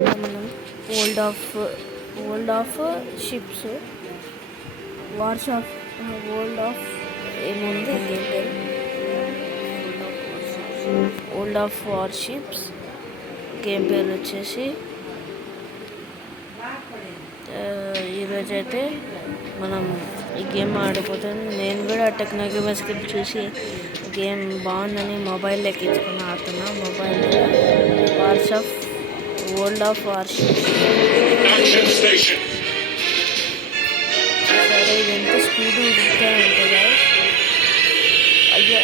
మనం world of ships wars of World of ఏముంది game పేరు వరల్డ్ ఆఫ్ వార్షిప్స్ గేమ్ పేరు వచ్చేసి ఈరోజైతే మనం ఈ గేమ్ ఆడిపోతాం. నేను కూడా టెక్నోగేమర్స్కి చూసి గేమ్ బాగుందని మొబైల్ ఎక్కించుకుని ఆడుతున్నా. Mobile wars of World of Warships. సరే ఇది ఎంత స్పీడ్ ఉడుకుతా ఉంటుంది. అయ్యో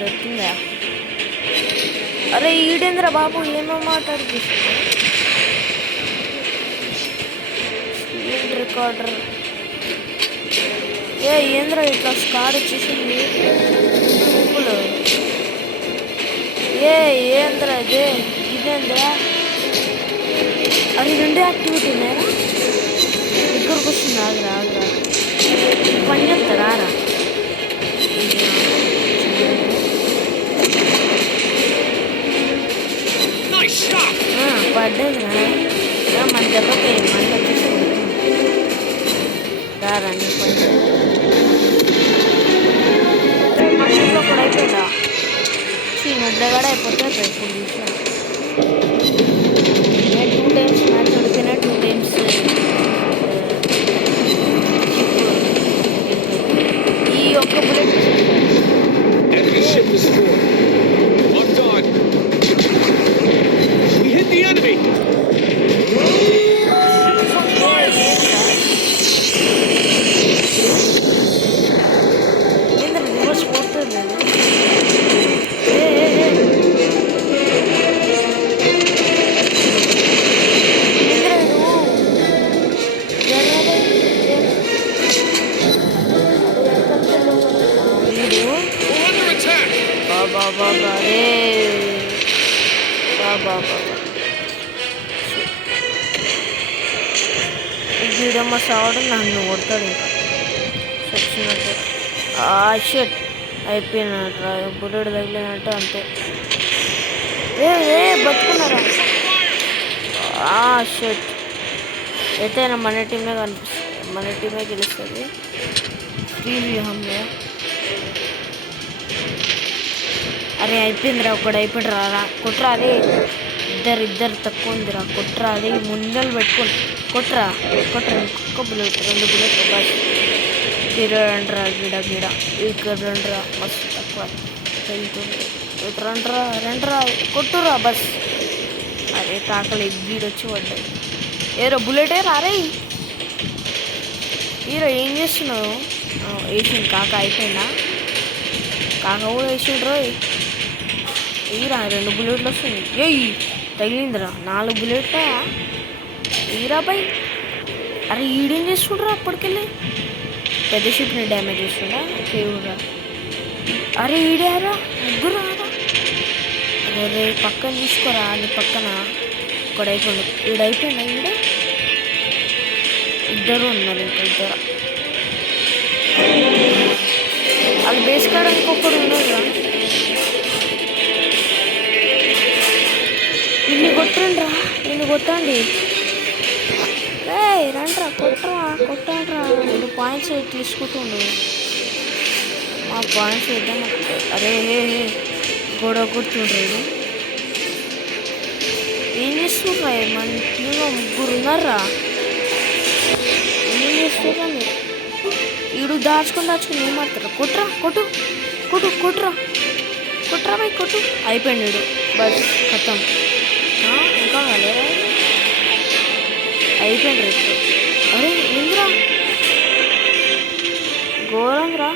దొరికిందా? అరే ఈడేంద్ర బాబు ఏమో మాట్లాడుతుంది. స్పీడ్ రికార్డర్ ఏంద్ర ఇట్లా స్కార్ వచ్చేసింది. గుంపులు ఏంద్ర ఇదేంద్రా? అది రెండే యాక్టివిటీ ఉన్నాయా? దగ్గరకు వస్తుంది. ఆగరా పని చెప్తారా? పడ్డదిరా మన దెబ్బకి మంట వచ్చేసింది. రారండి పని మనలో కూడా అయిపోయిందా? నిద్ర కూడా అయిపోతే రేపు 2 టైమ్స్ మ్యాచ్ ఉడికిన 2 టైమ్స్ ఈ ఒక్క బుల్లెట్ రివర్స్ పోతుంది. వీడమ్మ సావడం నన్ను కొడతాడు. ఇంకా చచ్చినట్టు షెట్ అయిపోయినట్రా. బుల్లెట్ తగిలినట్టు అంతే. బతుకున్నారా? షెట్ అయితే మన టీమే కనిపిస్తుంది. మన టీమే గెలుస్తుంది. అరే అయిపోయిందిరా. ఒకడు అయిపోయిరా. కొట్రా. అదే ఇద్దరు తక్కువ ఉందిరా. కొట్రా. అది ముందలు పెట్టుకుని కొట్రా. ఇంకొక బుల్లెట్ 2 బుల్లెట్ బస్. రండ్రా గిడ ఇక్కడ రండ్రా. మస్తు తక్కువ వెళ్తుంది. రండ్రా కొట్టురా బస్. అరే తాకలు గీడొచ్చి పడ్డాయి. ఏరో బుల్లెటే రారే. హీరో ఏం చేస్తున్నావు? వేసిండు కాక. అయిపోయిందా? కాక కూడా వేసిండ్రు. ఈరా 2 బుల్లెట్లు వస్తుంది. తగిలిందిరా. 4 బుల్లెట్లే ఈరా పై. అరే ఈడేం చేస్తుండ్రా? అప్పటికెళ్ళి పెద్ద షిప్ని డ్యామేజ్ చేస్తుండా. కేవురా. అరే ఈడారా? ముగ్గురు రారా? అరే పక్కన తీసుకోరా. అది పక్కన ఇక్కడ అయిపోయింది. ఈడైపోయిందా? ఇద్దరు ఉన్నారు. ఇంకా ఇద్దరు వాళ్ళు బేస్ కాడ ఇంకొకడు ఉన్నాడు. నిన్ను కొట్టండి. రండ్రా కొట్టండ్రా. 2 పాయింట్స్ తీసుకుంటుండు. మా పాయింట్స్ వేద్దాం. అరే గొడవ కొడుతుండ్రు. ఏం చేస్తుండ్రా? మన టీంలో 3 ఉన్నారా? ఏం చేస్తుండ్రా మీరు? ఈడు దాచుకొని ఏం మాడతారా? కొట్రా బై కొట్టు. అయిపోయిండు బస్ ఖతం. ఇంకా కాలేరా? అయిపోయింది రేపు. అరే ఏంద్రా ఘోరంరా.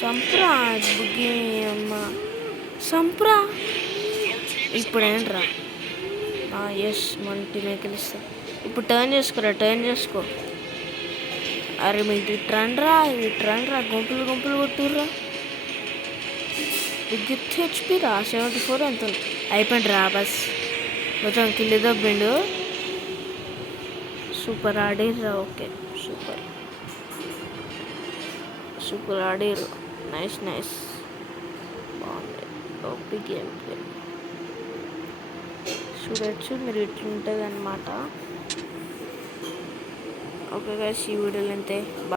సంప్రా బుగ్గి అమ్మ సంప్రా. ఇప్పుడేంట్రా? ఎస్ మన టీమే గెలుస్తాం. ఇప్పుడు టర్న్ చేసుకో. అరే మీరు ఇట్రండ్రా. గుంపులు కొట్టుర్రా. విద్యుత్ హెచ్పి రా 74 ఎంత అయిపోయింది రా. బస్ మొత్తం కిల్లి దబ్బిండు. సూపర్ ఆడిర్రా. Okay super. సూపర్ ఆడారు. నైస్ బాగుంది. ఓపీ గేమ్ ప్లే చూడొచ్చు మీరు. ఇట్లుంటుంది అనమాట. ఓకే గైస్, ఈ వీడియోలు అంతే.